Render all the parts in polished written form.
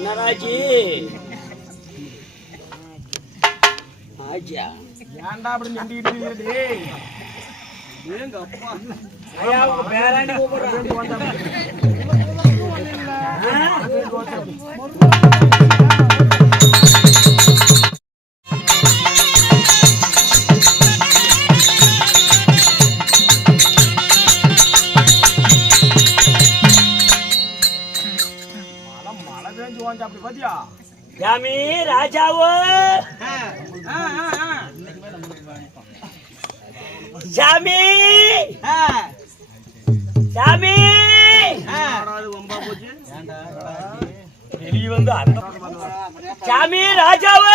என்னடாச்சி ஆச்சா ஏன்டா அப்படி நின்றுட்டு இருக்குது? ஏங்க அப்பா ஐயா உங்க பேராண்டி கூப்பிடுறான். மழை பெஞ்சு வாங்க அப்படி பாத்தியா? யாமி ராஜாவோ சாமி சாமி வெளியே வந்து அந்த சாமி ராஜாவோ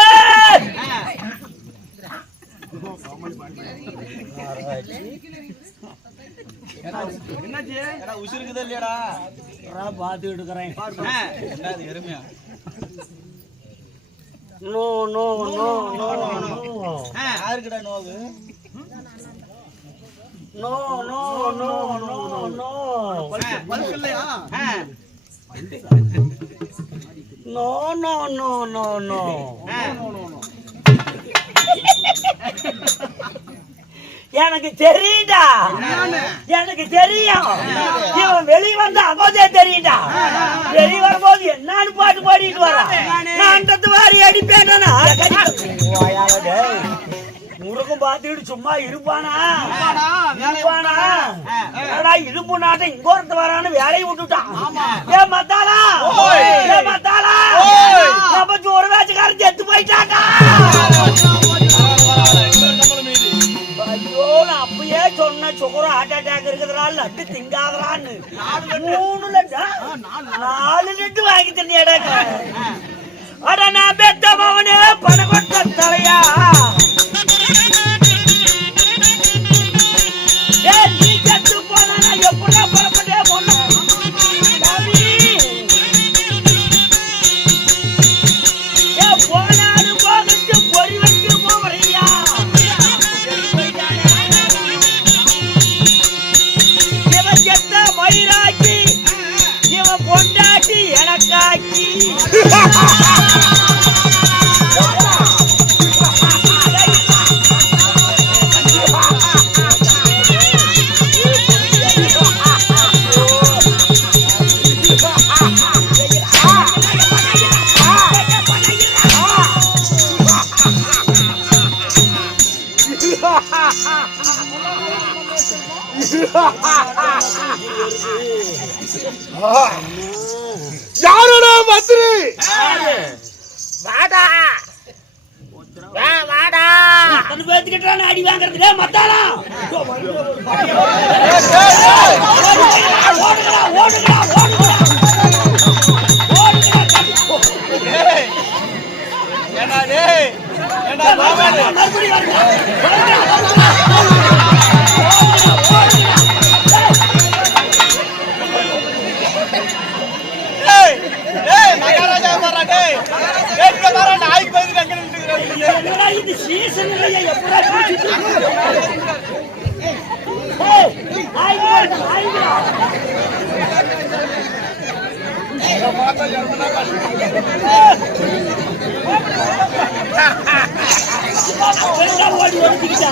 என்னாச்சு? உசுருக்குதா இல்லையாடா? பாத்துக்கிட்டு இருக்கிறேன். என்னது எருமையா? நோ நோ நோ நோ யாருக்குடா நோவு? No no no no no pulse இல்லையா? No no no no no எனக்கு தெரியும்டா, எனக்கு தெரியும். இவன் வெளியே வந்து அப்போதே தெரியும்டா. வெளியே வரும்போது என்னன்னு பாட்டு பாடிட்டு வரான். நான் வாரி அடிப்பேனா முருகம் பார்த்துக்கிட்டு சும்மா இருப்பானா? இருப்பானா? இரும்பு நாட்டை இங்க ஒருத்த வரான்னு வேலையை விட்டுட்டான். ஏ மத்தாளா, ஏ மத்தாளா, நம்ம ஒரு வேச்சுக்காரன் செத்து போயிட்டாக்கா. ஐயோ நான் அப்பயே சொன்ன சுகர் ஹார்ட் அட்டாக் இருக்குதுடா, லட்டு திங்காதரான்னு. 3 லட்டு 4 லட்டு வாங்கி தண்ணியடா. அட நான் பெத்த மவனே பணமட்ட தலையா, நீ செத்து போனா எப்படா புறப்பட்டே போன? போனாலும் போகிட்டு பொறி வச்சு போறியா? இவன் செத்த மயிராக்கி, இவன் பொண்டாட்டி எனக்காக்கி. யாரோட மந்திரி? வாடா வாடா பேத்துக்கிட்டா அடி வாங்கறதுல மத்தாளா. ஓடுங்கடா ஓடுங்கடா ஓடுங்கடா ஏண்டா டேய், ஏண்டா மாமா மறுபடியும் வரணும். மகாராஜா மாறா டேய், ஏக்க மாறா நாய்க்கு வந்து அங்க நின்னுக்குறாங்க. என்னடா இது சீசன்ல எப்படா குடிச்சிட்டு ஏய் ஆயிடா ஆயிடா இத மாத்தா யாருன்னா வெள்ளா ஓடி வந்துட்டா.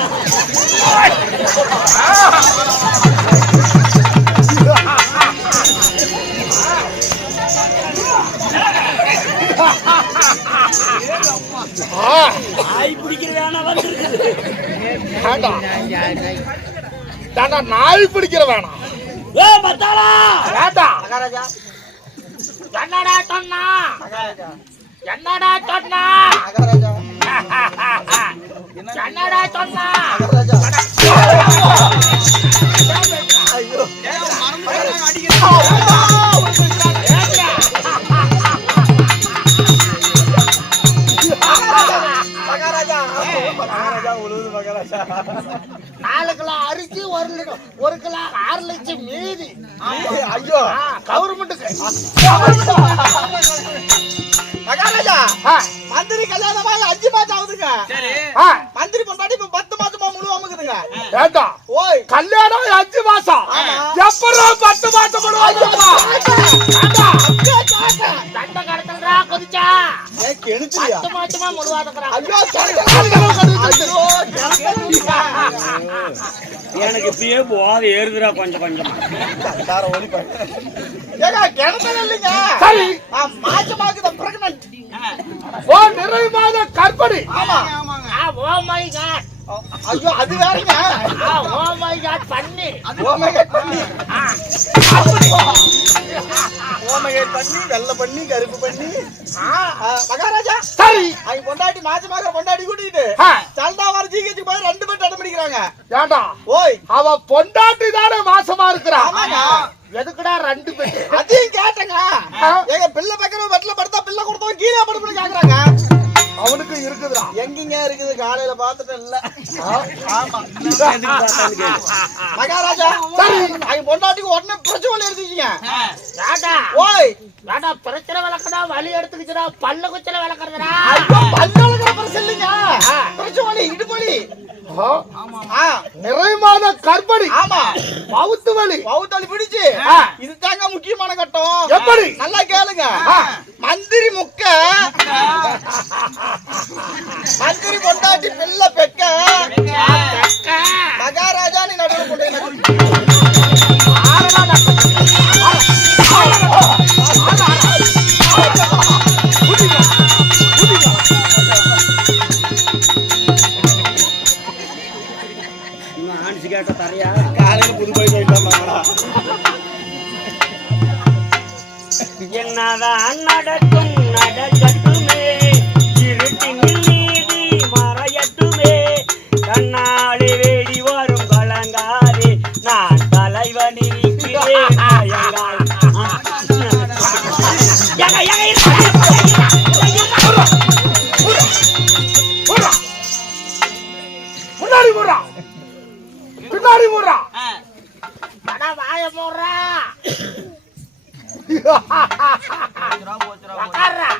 நாய் பிடிக்கிறதான வந்திருக்குது. நாய் பிடிக்கிற வேணாம். ஏ மத்தாளா ஏண்டா மகாராஜா என்னடா சொன்னா? மகாராஜா என்னடா சொன்னா? மகாராஜா என்னடா சொன்னா? மகாராஜா ஐயோ மறந்து அடிக்கிறேன். நாலுக்குள்ள அரிசி 1 கிலோ 6 லட்சம் மீதி. ஐயோ கவர்மெண்ட்டுக்கு மகாராஜா மந்திரி கல்யாணமா 5 மாசம் ஆகுதுங்க. மந்திரி பொண்டாட்டி இப்ப 10 மாசமா முழுவாமுக்குதுங்க. ஏண்டா ஓய் கல்யாணம் 5 மாசம் எப்பறா 10 மாசம் முழுவாமுக்குமா? தண்ட கடத்தல்றா கெடுத்துறியா? பத்து மாசமா முழுவாதக்கிறான். ஐயோ, ஐயோ, எனக்கு இப்பயே போகாத ஏறுதுடா கொஞ்சம் கொஞ்சமா. ஏங்க, கிணத்துல இல்லைங்க. சரி. மாசமாக்குத pregnant. ஓ நிறைய மாத கர்ப்பிணி. ஆமா. Oh my God. ஐயோ, அது வேறங்க. Oh my God, பண்ணி. ஓமேகேட் பண்ணி. ஓமேகேட் பண்ணி, வெள்ளை பண்ணி, கருப்பு பண்ணி. மகாராஜா, சரி. அவங்க பொண்டாட்டி மாசமாக பொண்டாட்டி கூட்டிட்டு சல்தாவார ஜிஹெச்சுக்கு போய் 2 பேர் அடம் பிடிக்கிறாங்க. ஏண்டா ஓய், அவ பொண்டாட்டி தானே மாசமா இருக்கிறா. ஆமாங்க. எதுக்குடா 2 பேர்? அதையும் கேட்டங்க. எங்க பிள்ளை பக்கம் வெட்டில படுத்தா பிள்ளை கொடுத்தோம் கீழே படுப்புன்னு கேக்குறாங்க. அவனுக்கு இருக்குதுடா. எங்கீங்க இருக்குது? காலையில பாத்துட்டு இல்ல. ஆமா. எதுக்கு பார்த்தான்னு கேளு. மகாராஜா, சரி. அவங்க பொண்டாட்டிக்கு உடனே பிரச்சனை எடுத்துக்கிங்க. ராடா, ஓய், ராடா பிரச்சனை வளர்க்கடா, வலி எடுத்துக்கிச்சுடா, பல்ல குச்சல வளர்க்கறதுடா. ஐயோ, பல்லோலங்கற பிரச்சனை இல்லைங்க. பிரச்சனை இடுப்பலி. ஆமா. நிறைய மாத கர்ப்பிணி. ஆமா. பவுத்து வலி. பவுத்தலி பிடிச்சு. இது தாங்க முக்கியமான கட்டம். எப்படி? நல்லா கேளுங்க. மந்திரி முக்க, மந்திரி பொண்டாட்டி பிள்ளை பெக்க, மகாராஜா நீ நடுவில் கொண்டு காலையில புதுப்பை போயிட்டாங்களா? என்னதான் நடக்கும் நடக்கட்டுமே, இருட்டினில் நீதி மறையட்டுமே, கண்ணாடி வேடி வரும் கலங்காதே, நான் தலைவன் இருக்கிறேன் பயங்காய். முன்னாடி போறா, பின்னாடி போறா. அடா வாய மூடுறா. உக்கார்றா,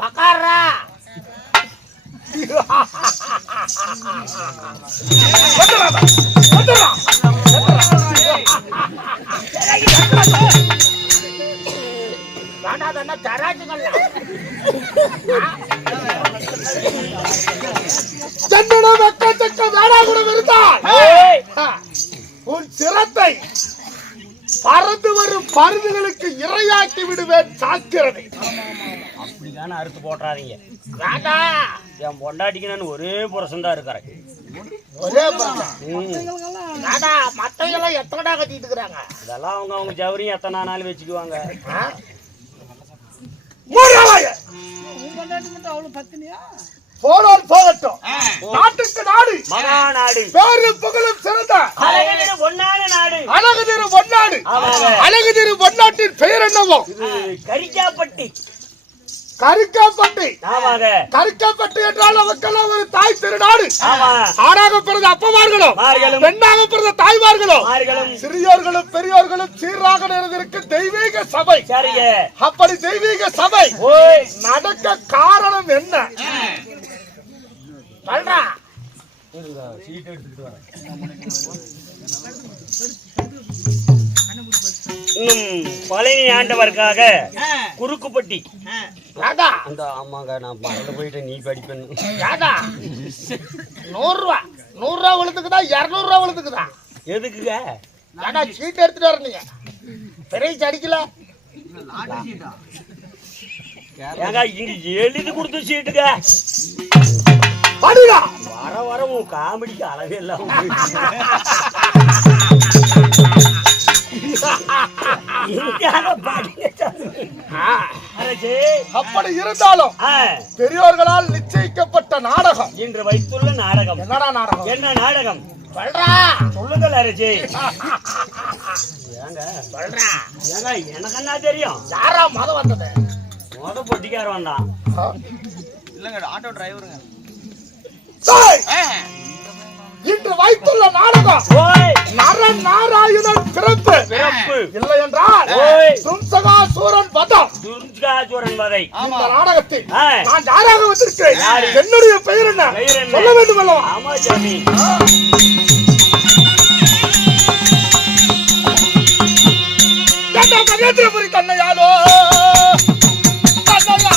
உக்கார்றா. வேண்டாம் தராஜுங்கள்ல என்னோட வெக்கத்தக்க வேளாகுணம் இருந்தால் உன் சிரத்தை பறந்து வரும் பருந்துகளுக்கு இரையாக்கி விடுவேன் ஜாக்கிரதை. அப்படிதானே அறுத்து போட்டுறாதீங்க. வேண்டா, என் பொண்டாட்டிக்கு நான் ஒரே புருஷன் தான் இருக்கிறேன். ஒரே வேண்டா. மத்தவங்க எல்லாம் எத்தனை கட்டிட்டு இருக்கிறாங்க. இதெல்லாம் அவங்க ஜவுரியும் எத்தனை நாள் வச்சுக்குவாங்க. போனால் போகட்டும். நாட்டுக்கு நாடு, மகாநாடு, பேரு புகழும் சிறந்த அழகு பொன்னான நாடு, அழகு திரு பொன்னாடு. அழகு திரு பொன்னாட்டின் பெயர் என்னவோ? கரிக்காப்பட்டி. கரிக்காப்பட்டி. ஆமாங்க. கரிக்காப்பட்டி என்றால் அவருக்கெல்லாம் ஒரு தாய் திருநாடு. ஆமா. ஆணாக பிறந்த அப்பமார்களும் பெண்ணாக பிறந்த தாய்மார்களும் சிறியோர்களும் பெரியோர்களும் சீராக நிறைந்திருக்கு தெய்வீக சபை. சரிங்க. அப்படி தெய்வீக சபை நடக்க காரணம் என்ன? சொல்றா. இன்னும் பழனி ஆண்டவருக்காக குறுக்குப்பட்டி. அந்த ஆமாங்க, நான் மறந்து போயிட்டேன். நீ படிப்பேன். 100 ரூபா விழுந்துக்குதா 200 ரூபா விழுந்துக்குதா? எதுக்குங்க? ஏடா சீட் எடுத்துட்டு வரீங்க, பெரிய அடிக்கல. ஏங்க இங்க எழுதி கொடுத்த சீட்டுங்க. படிடா. வர வர உன் காமெடிக்கு அளவே இல்ல. அப்படி இருந்தாலும் பெரியோர்களால் நிச்சயிக்கப்பட்ட நாடகம் இன்று வைத்துள்ள நாடகம். என்னடா நாடகம்? என்ன நாடகம்? சொல்றா. சொல்லுங்கள் அரசே. ஏங்க சொல்றா. ஏங்க எனக்கு என்ன தெரியும்? யாரா மொத வந்தது? மொத பொட்டிக்காரன் தான். இல்லங்க, ஆட்டோ டிரைவருங்க. இன்று வைத்துள்ள நாடகம் நரநாராயணன் பிறப்பு இல்லை என்றால் துன்சகாசூரன் வதம். துன்சகாசூரன் வதை. இந்த நாடகத்தில் நான் யாராக வந்திருக்கிறேன்? என்னுடைய பெயர் என்ன சொல்ல வேண்டும் அல்லவா? ஆமா சாமி. மகேந்திரபுரி கண்ணையாலோ கண்ணையா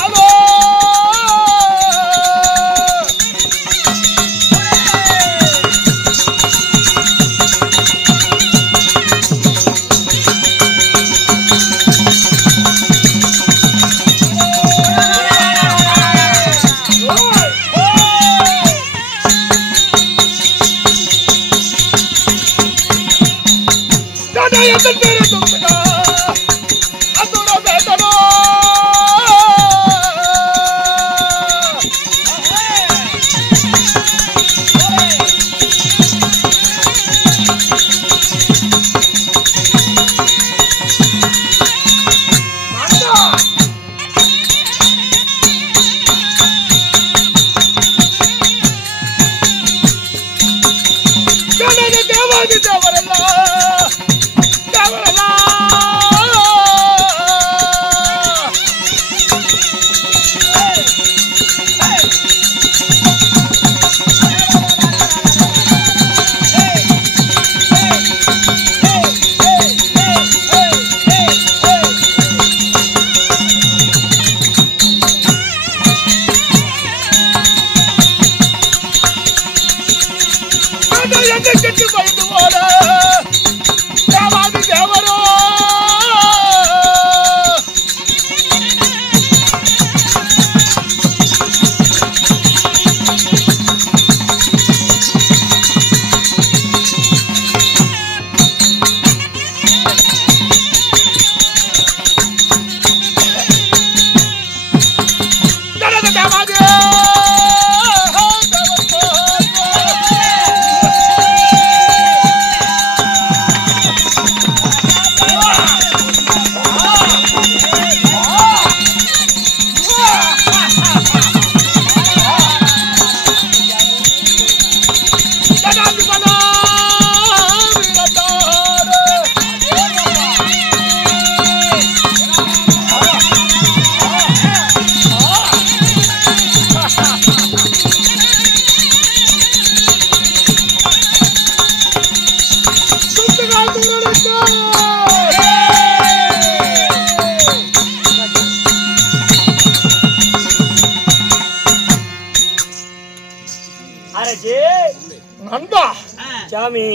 நண்பா சாமி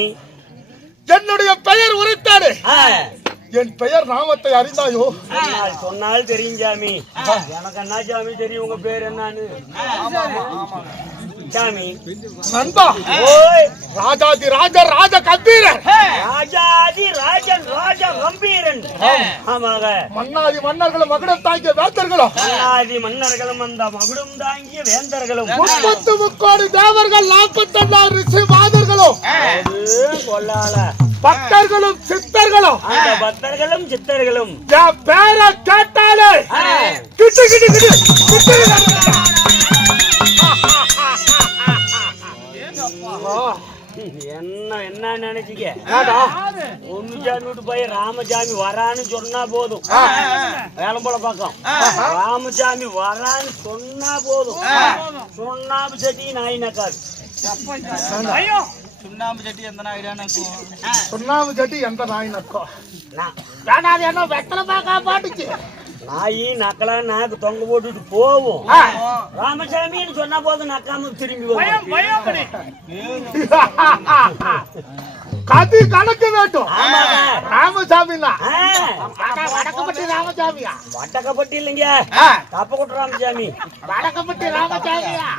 என்னுடைய பெயர் உரைத்தாடு ஆ, என் பெயர் நாமத்தை அறிந்தாயோ? சொன்னால் தெரியும் சாமி. எனக்கு என்ன சாமி தெரியும் உங்க பேர் என்னன்னு? சாமி நண்பா ஓய் ராஜாதி ராஜ ராஜ கம்பீரன் ராஜாதி ராஜன் ராஜ கம்பீரன். ஆமாங்க. மன்னாதி மன்னர்களும் மகுடம் தாங்கிய வேந்தர்களும் மன்னாதி மன்னர்களும் அந்த மகுடம் தாங்கிய வேந்தர்களும் 33 தேவர்கள் 48 ரிஷி மாதர்களும் கொள்ளால பக்தர்களும் சித்தர்களும் அந்த பக்தர்களும் சித்தர்களும் என் பேரை கேட்டாலே கிட்டு கிட்டு கிட்டு கிட்டு. என்ன என்ன நினைச்சிக்க ஒண்ணுச்சாமி விட்டு போய் ராமசாமி வரான்னு சொன்னா போதும். வேலம்போல பக்கம் ராமசாமி வரான்னு சொன்னா போதும். சுண்ணாம்பு சட்டி நாய் நக்காது. சுண்ணாம்பு சட்டி எந்த நாயிடானு சுண்ணாம்பு சட்டி எந்த நாய் நக்கோ? என்ன வெத்தலை பாக்கா பாட்டுச்சு நாயி நக்கலா நாக்கு தொங்க போட்டுட்டு போவோம். ராமசாமின்னு சொன்னா போதும் நக்காம திரும்பி வரும். கதி கணக்கு வேண்டும். ஆமாங்க. ராமசாமினா வடக்கப்பட்டி ராமசாமியா? வட்டக்கப்பட்டி இல்லைங்க, தப்பக்கோட்டை ராமசாமி. வடக்கப்பட்டி ராமசாமியா?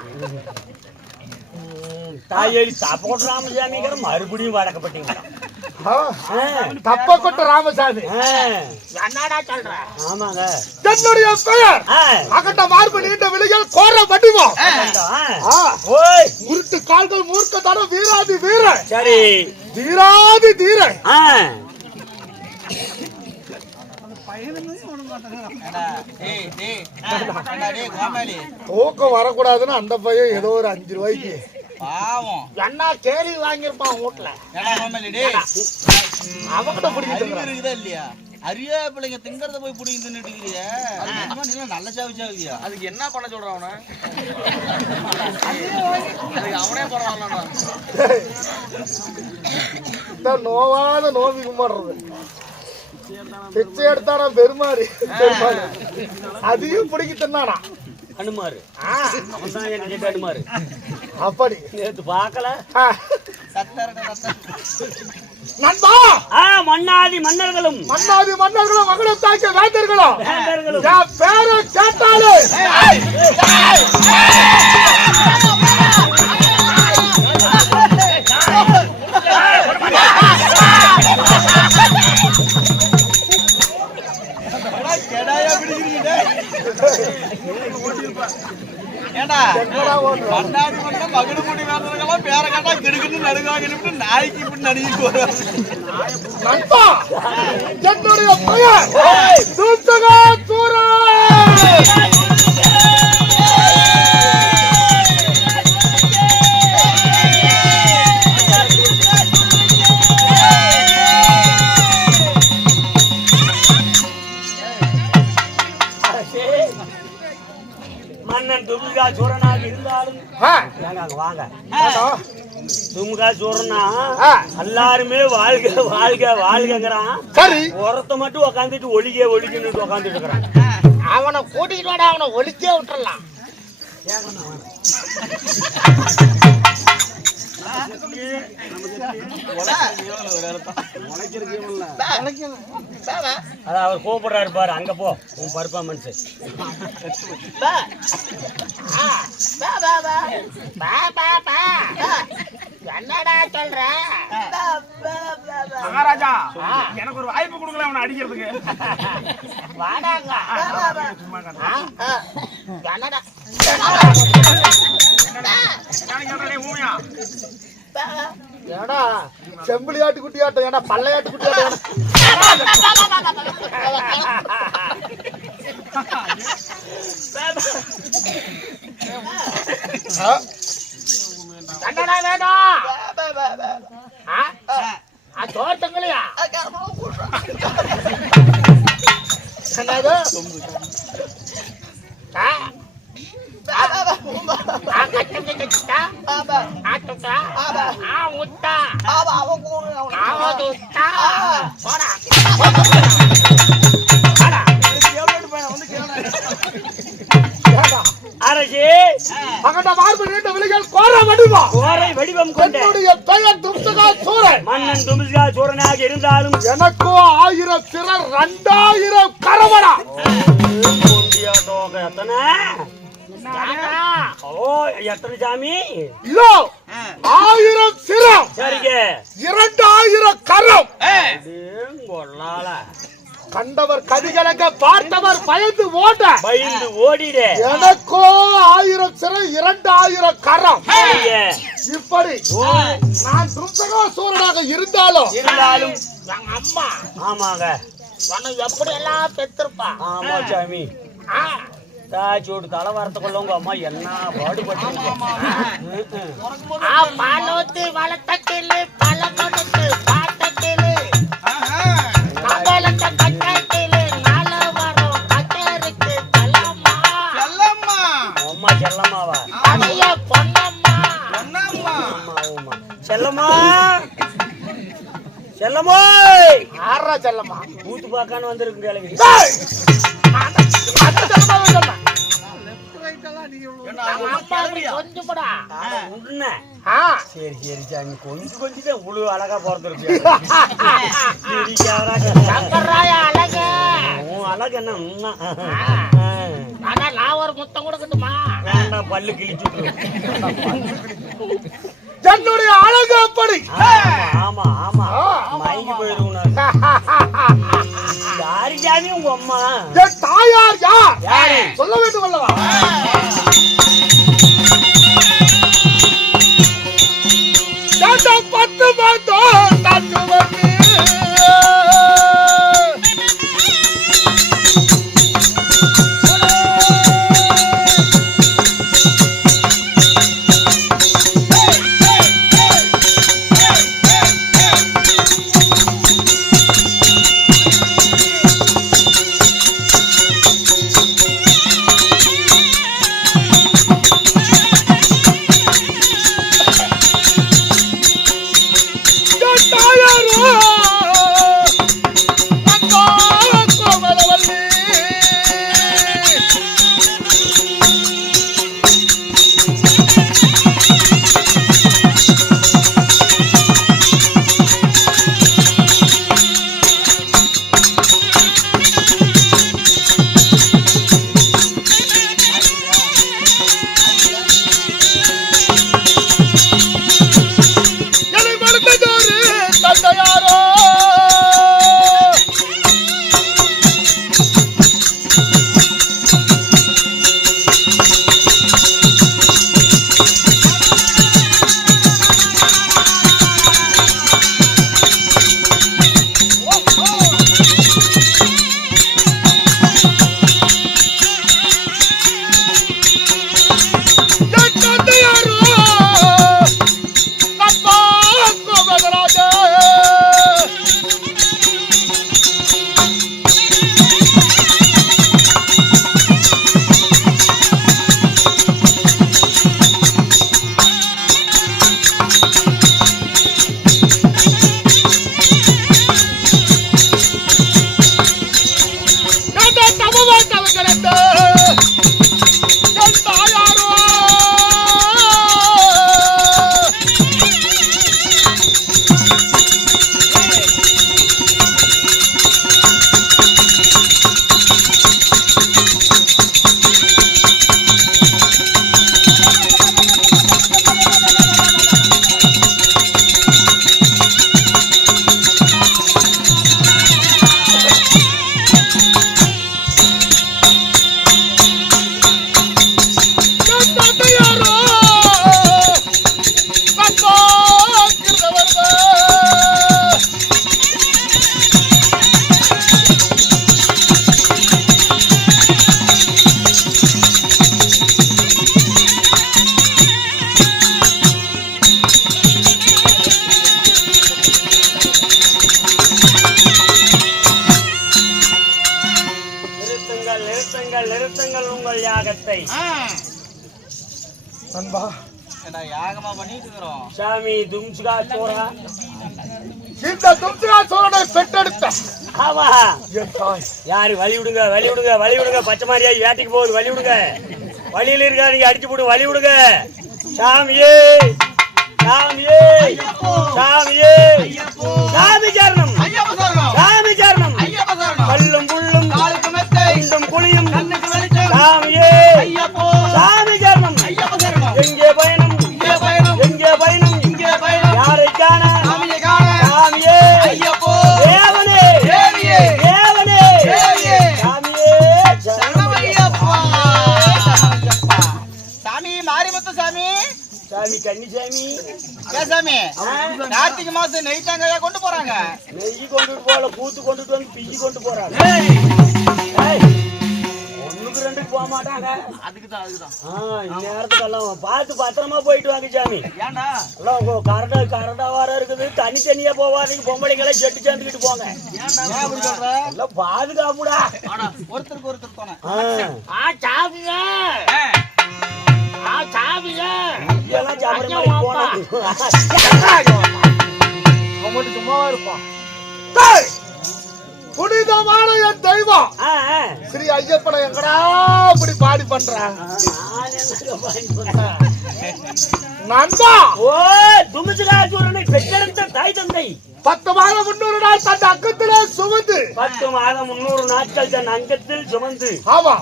தாயேலி தப்பக்கோட்டை ராமசாமிங்கிற மறுபடியும் வடக்கப்பட்டிங்க. தப்ப கொட்ட ராமசாமி. என்னடா சொல்ற? ஆமாங்க. என்னுடைய பெயர் அகட்ட மார்பு நீண்ட விலையில் கோர வடிவம். ஓய் உருட்டு கால்கள் மூர்க்க தர வீராதி வீர. சரி வீராதி தீர. தூக்கம் வரக்கூடாதுன்னு அந்த பையன் ஏதோ ஒரு 5 ரூபாய்க்கு பாவம் என்ன கேள்வி வாங்கிருப்பான் வீட்டுல. அவங்கிட்ட பிடிக்கிட்டு இருக்குதா இல்லையா? அரியா பிள்ளைங்க திங்கறத போய் புடிங்கி தின்னுட்டு இருக்கிறியா? நீ நல்ல சாவி சாவியா? அதுக்கு என்ன பண்ண சொல்றான் அவன? அவனே பரவாயில்ல. நோவாத நோவி கும்பிடுறது பிச்சை எடுத்தானா பெருமாறி அதையும் பிடிக்க தின்னானா அனுமாரு. அனுமாரு அப்படி நேத்து பாக்கல. நண்பா மன்னாதி மன்னர்களும் மன்னாதி மன்னர்களும் மகுடம் தாக்கிய வேந்தர்களும் வேந்தர்களும் என் பேரை கேட்டாலே நாய்க்கு இப்படி நடுங்கி நண்பா என்னுடைய பெயர் சூத்தகா சூரா. மன்னன் துமுகா சூரனாக இருந்தாலும் வாங்க துமுகா சூரனா எல்லாருமே வாழ்க வாழ்க வாழ்கிறான். சரி ஒருத்த மட்டும் உக்காந்துட்டு ஒளிக ஒளிக்கன்னு உக்காந்துட்டு இருக்கிறான். அவனை கூட்டிட்டு வாடா, அவனை ஒளிச்சே விட்டுறலாம். அதான் அவர் கூப்பிடுறாரு பாரு, அங்க போ உன் பர்ஃபார்மன்ஸ். என்னடா சொல்ற? மகாராஜா எனக்கு ஒரு வாய்ப்பு கொடுக்கல அவனை அடிக்கிறதுக்கு. வாடாங்க. என்னடா ஏடா செம்பிளியாட்டு குட்டியாட்டம், ஏடா பல்லையாட்டு குட்டியாட்டம். என்னடா வேணும்? தோட்டங்களையா? என்னது அரசி அகட்ட மார்பு நீண்ட விலைகள் கோர வடிவம். கோரை வடிவம் கொண்ட என்னுடைய பெயர் தும்சகா சூரன். மன்னன் தும்சகா சூரனாக இருந்தாலும் எனக்கோ 1000 சிரர் 2000 கரவடா. எத்தனை எத்தனை சாமி? இதோ 1000 சிரம், சரிங்க, 2000 கரம். கொள்ளால கண்டவர் கதிகலங்க, பார்த்தவர் பயந்து ஓட, பயந்து ஓடிட. எனக்கோ 1000 சிரம் 2000 கரம். இப்படி நான் தும்சகா சூரனாக இருந்தாலும் எங்க அம்மா ஆமாங்க உன்னை எப்படி எல்லாம் பெற்றிருப்பா. ஆமா சாமி. தாச்சோடு தலை வரத்துக்குள்ள உங்க அம்மா என்ன பாடுபட்டு பாலோத்து வளர்த்தட்டில் பல மனுக்கு பாட்டட்டில் கபலத்தை கட்டட்டில் நால வரும் கட்டருக்கு செல்லம்மா. அம்மா செல்லம்மாவா? அதைய பொன்னம்மா. செல்லம்மா செல்லமோ ஆறா செல்லம்மா. ஊத்து பார்க்கான்னு வந்திருக்கு கிழவி. கொஞ்சம் கூட உடனே சரி சரி சாமி, கொஞ்சம் கொஞ்சம் தான் இவ்வளவு அழகா பிறந்திருக்கு. அழகு அழகு என்ன ஆனா நான் ஒரு முத்தம் கொடுக்கட்டுமா? வேண்டாம், பல்லு கிழிச்சுட்டு. என்னுடைய அழகு அப்படி. ஆமா ஆமா மயங்கி போயிருவோம். யாரு சாமி உங்க அம்மா? என் தாயார் யார்? யாரு சொல்ல வேண்டும் அல்லவா? பத்து மாதம் தட்டு வந்து நிறுத்துங்கள் உங்கள் யாகத்தை. நண்பா யாகமா பண்ணிட்டு இருக்கிறோம் சாமி. தும்சுகா சோரா இந்த தும்சுகா சோரனை பெற்றெடுத்த ஆமா என் தாய் யாரு? வழி விடுங்க வழி விடுங்க வழி விடுங்க. பச்சை மாதிரியாய் வேட்டைக்கு போகுது, வழி விடுங்க. வழியில இருக்கா, நீங்க அடிச்சு போடு, வழி விடுங்க சாமியே. சாமியே சாமியே சாமி சரணம் சாமி சரணம் கல்லும் புல்லும் குண்டும் குழியும் சாமியே சாமி சரணம் எங்கே பயணம் எங்கே பயணம் யாரை காண சாமியே தேவனே தேவனே சாமியே சாமி மாரிமுத்து சாமி சாமி கன்னிசாமி சாமி கார்த்திகை மாசம் நெய் தேங்காயா கொண்டு போறாங்க. நெய்யி கொண்டுட்டு போல பூத்து கொண்டுட்டு வந்து பிய்யி கொண்டு போறாங்க. ஒண்ணுக்கு ரெண்டுக்கு போக மாட்டாங்க. அதுக்குதான் இந்நேரத்துக்கெல்லாம் பார்த்து பத்திரமா போயிட்டு வாங்க சாமி. ஏன்டா எல்லாம் கரண்டா வர இருக்குது. தனித்தனியா போவாதீங்க. பொம்பளைங்களை செட்டு சேர்ந்துக்கிட்டு போங்க. எல்லாம் பாதுகாப்புடா. ஒருத்தருக்கு ஒருத்தர் போன சும்மாவா இருப்பான். புனிதமான என் தெய்வம் ஸ்ரீ ஐயப்பனை எங்கடா இப்படி பாடி பண்ற நண்பா? ஓ துமிசுகாசூரனை பெற்றெடுத்த தாய் தந்தை 10 மாதம் 300 நாள் தன் அங்கத்திலே சுமந்து 10 மாதம் 300 நாட்கள் தன் அங்கத்தில் சுமந்து ஆமா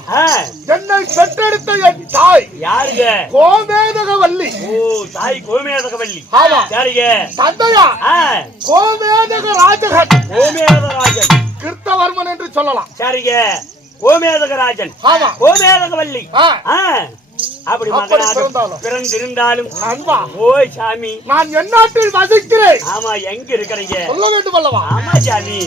என்னை பெற்றெடுத்த என் தாய் யாருங்க? கோமேதகவல்லி. ஓ தாய் கோமேதகவல்லி. ஆமா. யாருங்க? தந்தையா கோமேதக ராஜகன். கோமேதகராஜன் கிருத்தவர்மன் என்று சொல்லலாம். சரிங்க. கோமேதகராஜன். ஆமா. கோமேதகவல்லி. அப்படி பிறந்திருந்தாலும் நண்பா ஓய் சாமி நான் என் நாட்டில் வசிக்கிறேன். ஆமா எங்க இருக்கிறீங்க சொல்ல வேண்டும் அல்லவா? ஆமா சாமி.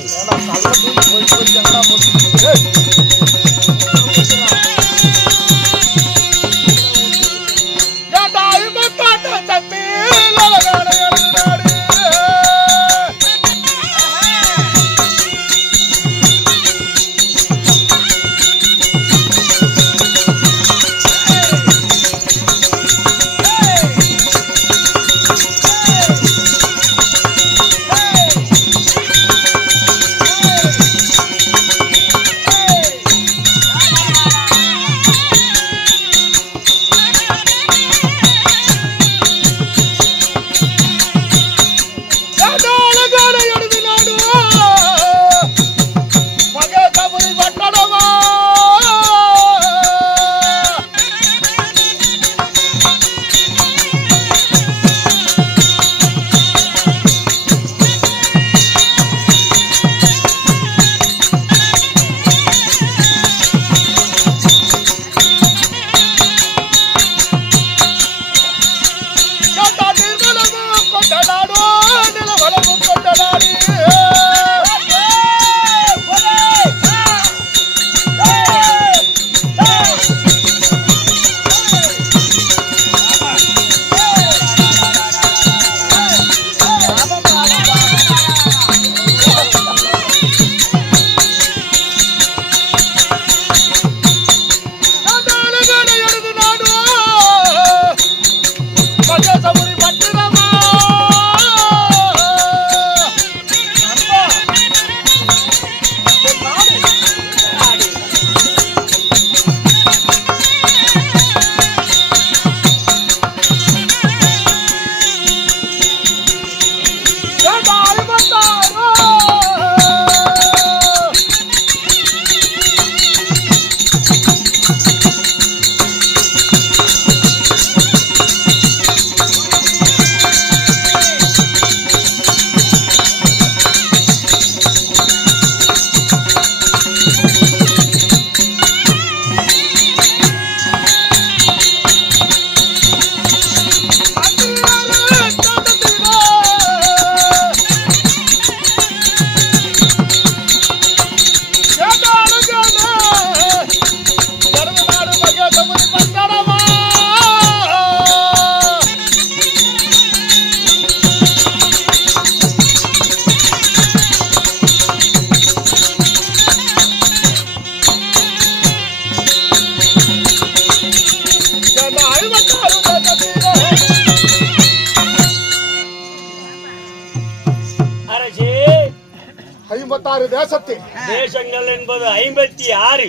தேசத்தில் தேசங்கள் என்பது 56.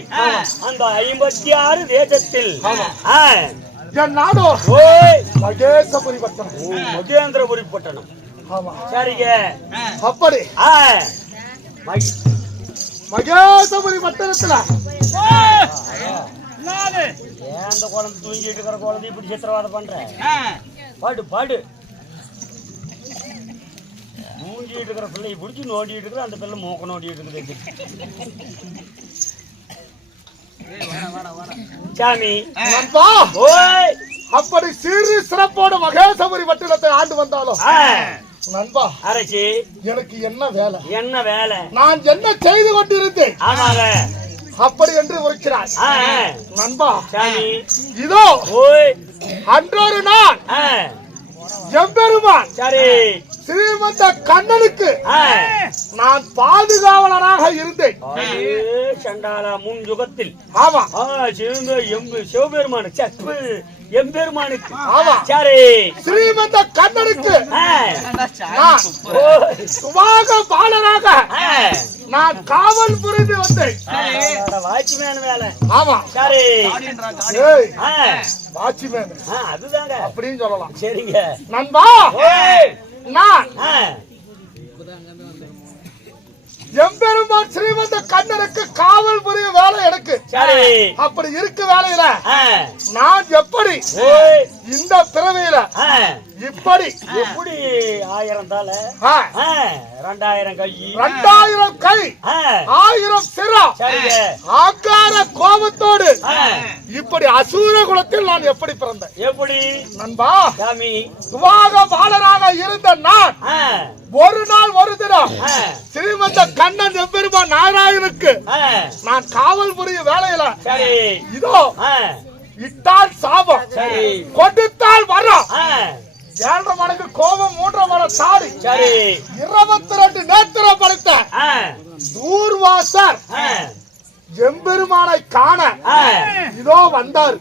அந்த 56 தேசத்தில் என் நாடோ ஓய் மகேசபுரி பட்டணம். ஓ, மகேந்திரபுரி பட்டணம். ஆமா, சரிங்க. அப்படி ஆ, மகி- மகேசபுரி பட்டணத்துல ஏன் அந்த குழந்தை தூங்கிட்டு இருக்கிற குழந்தை இப்படி சித்திரவாதம் பண்ற? பாடு பாடு. தூங்கிட்டு இருக்கிற பிள்ளையை பிடிச்சி நோண்டிட்டு இருக்கிற அந்த பிள்ளை மூக்க நோண்டிட்டு இருக்குது. சாமி நண்பா, ஓய் அப்படி சீரு சிறப்போடு மகேசபுரி பட்டணத்தை ஆண்டு வந்தாலும் ஆ, நண்பா, அரசி எனக்கு என்ன வேலை? என்ன வேலை? நான் என்ன செய்து கொண்டிருந்தேன் ஆமாங்க. அப்படி என்று உரைக்கிறார். ஆ, நண்பா, சாமி இதோ ஓய் அன்றொரு நாள் ஆ, எம்பெருமான் சரி ஸ்ரீமந்த கண்ணனுக்கு ஆ, நான் பாதுகாவலராக இருந்தேன். ஐயே, சண்டாளா முன் யுகத்தில் ஆமா, சிவபெருமானு எம்பெருமானுக்கு ஆமா. சரி ஸ்ரீமந்த கண்ணனுக்கு ஆ, நான் ஓய், சுபாக பாலராக ஆ, நான் காவல் புரிந்து வந்தேன். வாட்ச்மேன் வேலை. ஆமா, சரி ஏய், ஆ, வாட்ச்மேன் ஆ, அதுதாங்க. அப்படின்னு சொல்லலாம். சரிங்க. நண்பா, ஓய், நான் ஆ, எம்பெருமான் ஸ்ரீமந்த கண்ணனுக்கு காவல் புரிய வேலை எனக்கு. சரி அப்படி இருக்க வேலையில ஆ, நான் எப்படி ஓய், இந்த பிறவியில ஆ, இப்படி எப்படி 1000 தலை, ஆ, 2000 கை, 2000 கை, ஆ, 1000 சிரம், சரிங்க. ஆக்கார கோபத்தோடு ஆ, இப்படி அசூர குலத்தில் நான் எப்படி பிறந்தேன்? எப்படி நண்பா, சாமி? சுபாக பாலராக இருந்த நான் ஆ, ஒரு நாள் ஒரு தினம் ஆ, ஸ்ரீமந்த கண்ணன் எம்பெருமான் நாராயணுக்கு ஆ, நான் காவல் புரிய வேலையில சரி இதோ ஆ, இட்டால் சாபம், சரி கொடுத்தால் வரம், ஆ, 7:30 மணிக்கு கோபம், 3:30 மணி தாடி, சரி 22 நேத்திரம் படைத்த ஆ, தூர்வாசர் ஆ, எம்பெருமானை காண ஆ, இதோ வந்தார்.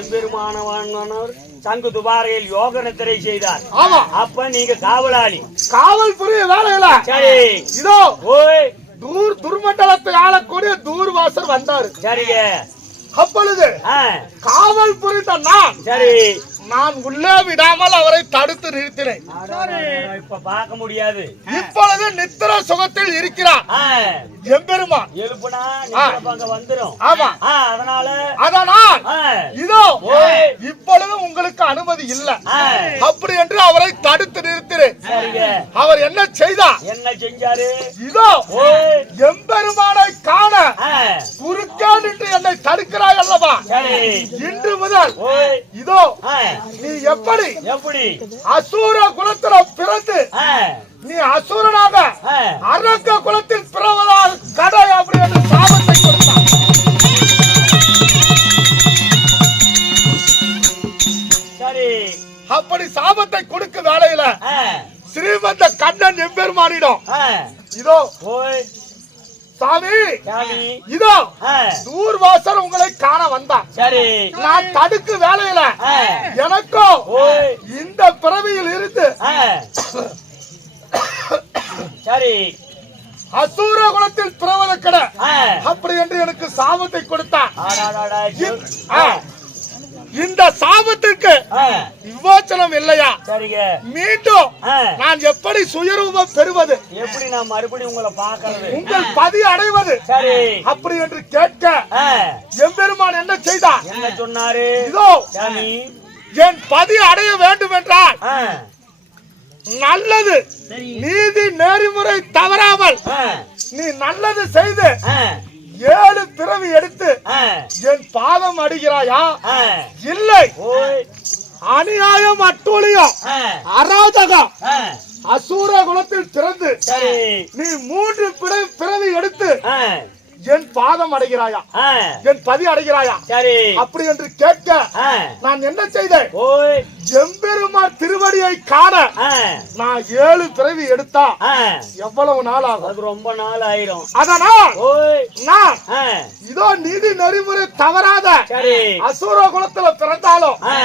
எம்பெருமானவர் சங்கு துபாரையில் யோக நித்திரை செய்தார். ஆமா, அப்ப நீங்க காவலாளி. காவல் புரிய வேலையில சரி இதோ ஓய், துர்மண்டலத்தை ஆளக்கூடிய தூர்வாசர் வந்தாரு. சரிங்க. அப்பொழுது ஆ, காவல் புரிந்த சரி நான் உள்ளே விடாமல் அவரை தடுத்து நிறுத்தினேன். இப்ப பார்க்க முடியாது. இப்பொழுது நித்திர சுகத்தில் இருக்கிறார் ஆ, எம்பெருமான். எழுப்புனா நித்திரை அங்க வந்துரும். ஆமா, ஆ, அதனால அதனால் ஆ, இதோ ஓய், இப்பொழுது உங்களுக்கு அனுமதி இல்ல ஆ, அப்படி என்று அவரை தடுத்து நிறுத்தினேன். சரிங்க. அவர் என்ன செய்தார்? என்ன செஞ்சாரு? இதோ ஓய், எம்பெருமானை காண ஆ, குறுக்கே நின்று என்னை தடுக்கிறாய் அல்லவா? சரி இன்று முதல் ஓய், இதோ ஆ, நீ எப்படி எப்படி? அசூர குலத்துல பிறந்து ஆ, நீ அசூரனாக ஆ, அரக்க குலத்தில் பிறவதாக கடை அப்படி என்று சாபத்தை கொடுத்தார். சரி அப்படி சாபத்தை கொடுக்க வேலையில ஆ, ஸ்ரீமந்த கண்ணன் எம்பெருமானிடம் ஆ, இதோ ஓய், சாமி, சாமி, இதோ ஆ, தூர்வாசர் உங்களை காண வந்தார். சரி நான் தடுக்கு வேலையில ஆ, எனக்கோ ஓய், இந்த பிறவியில் இருந்து ஆ, சரி அசூர குலத்தில் பிறவதற்கிட ஆ, அப்படி என்று எனக்கு சாபத்தை கொடுத்தார். ஆடாடாடா, ஆ, இந்த சாபத்திற்கு ஆ, விமோசனம் இல்லையா? சரிங்க. மீண்டும் ஆ, நான் எப்படி சுயரூபம் பெறுவது, எப்படி நான் மறுபடியும் உங்களை பார்க்கறது? உங்கள் பதி அடைவது சரி அப்படி என்று கேட்க ஆ, எம்பெருமான் என்ன செய்தார்? என்ன சொன்னாரு? இதோ சாமி என் பதி அடைய வேண்டும் என்றால் ஆ, நல்லது நீதி நெறிமுறை தவறாமல் ஆ, நீ நல்லது செய்து ஆ, 7 பிறவி எடுத்து ஆ, என் பாதம் அடிகிறாயா? ஆ, இல்லை, ஓய், அநியாயம், அட்டூழியம், ஆ, அராஜகம், ஆ, அசூர குலத்தில் பிறந்து சரி நீ 3 பிறவி எடுத்து ஆ, என் பாதம் அடைகிறாயா? ஆ, என் பதி அடைகிறாயா? சரி அப்படி என்று கேட்க ஆ, நான் என்ன செய்தேன்? ஓய், எம்பெருமான் திருவடியை காண ஆ, நான் 7 பிறவி எடுத்தா ஆ, எவ்வளவு நாள் ஆகும்? அது ரொம்ப நாள் ஆயிரும். அதனால் ஓய், நான் ஆ, இதோ நீதி நெறிமுறை தவறாத சரி அசூர குலத்துல பிறந்தாலும் ஆ,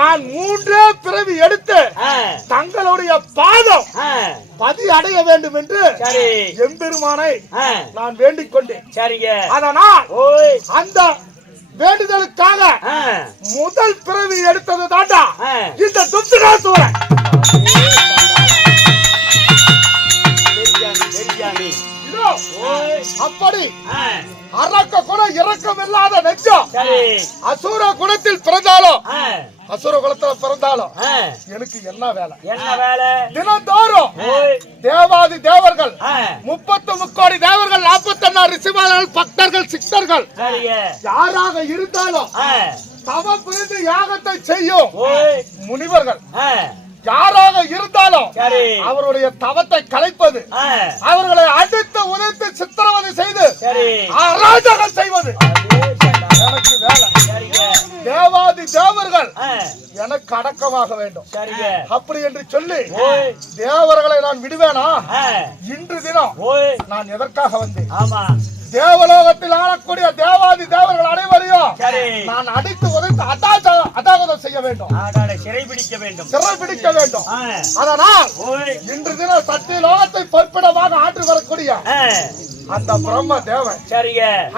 நான் 3 பிறவி எடுத்து ஆ, தங்களுடைய பாதம் ஆ, பதி அடைய வேண்டும் என்று சரி எம்பெருமானை ஆ, நான் வேண்டிக் கொண்டேன். சரிங்க. அதனால் ஓய், அந்த வேண்டுதலுக்காக முதல் பிறவி எடுத்தது தாண்டா இந்த துப்திகாசூரன். அப்படி அரக்க குணம் இரக்கம் இல்லாத நெஞ்சம் அசுர குணத்தில் பிறந்தாலும் அசுர குலத்துல பிறந்தாலும் எனக்கு என்ன வேலை? என்ன வேலை? தினந்தோறும் தேவாதி தேவர்கள் 33 கோடி தேவர்கள் 41 ரிஷிமார்கள் பக்தர்கள் சித்தர்கள் யாராக இருந்தாலும் தவம் புரிந்து யாகத்தை செய்யும் முனிவர்கள் யாராக இருந்தாலும் அவருடைய தவத்தை கலைப்பது, அவர்களை அடித்து உதைத்து சித்திரவதை செய்து அராஜகம் செய்வது எனக்கு வேலை. தேவாதி தேவர்கள் எனக்கு அடக்கமாக வேண்டும். அப்படி என்று சொல்லி தேவர்களை நான் விடுவேனா? இன்று தினம் நான் எதற்காக வந்தேன்? தேவலோகத்தில் ஆளக்கூடிய தேவாதி தேவர்கள் அனைவரையும் நான் அடித்து உதைத்து அதாகதம் செய்ய வேண்டும், சிறைபிடிக்க வேண்டும், சிறைபிடிக்க வேண்டும். அதனால் இன்று தினம் சத்திய லோகத்தை பொற்பிடமாக ஆற்றி வரக்கூடிய அந்த பிரம்ம தேவன்,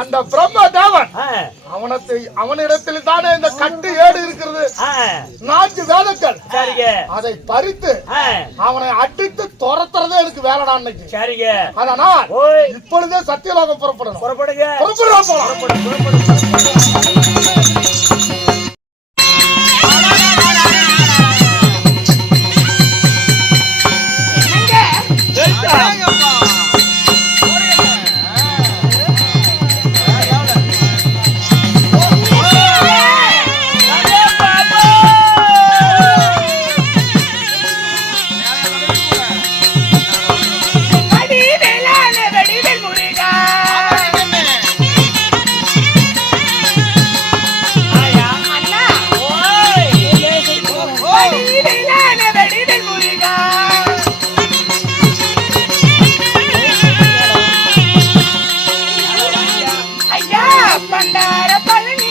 அந்த பிரம்ம தேவன் அவனிடத்தில் தானே இந்த கட்டு ஏடு இருக்கிறது, 4 வேதங்கள். அதை பறித்து அவனை அடித்து துரத்துறதே எனக்கு வேலைடா அன்னைக்கு. அதனால் இப்பொழுதே சத்தியலோகம் புறப்படணும். புறப்படுங்க. பண்டார பழனி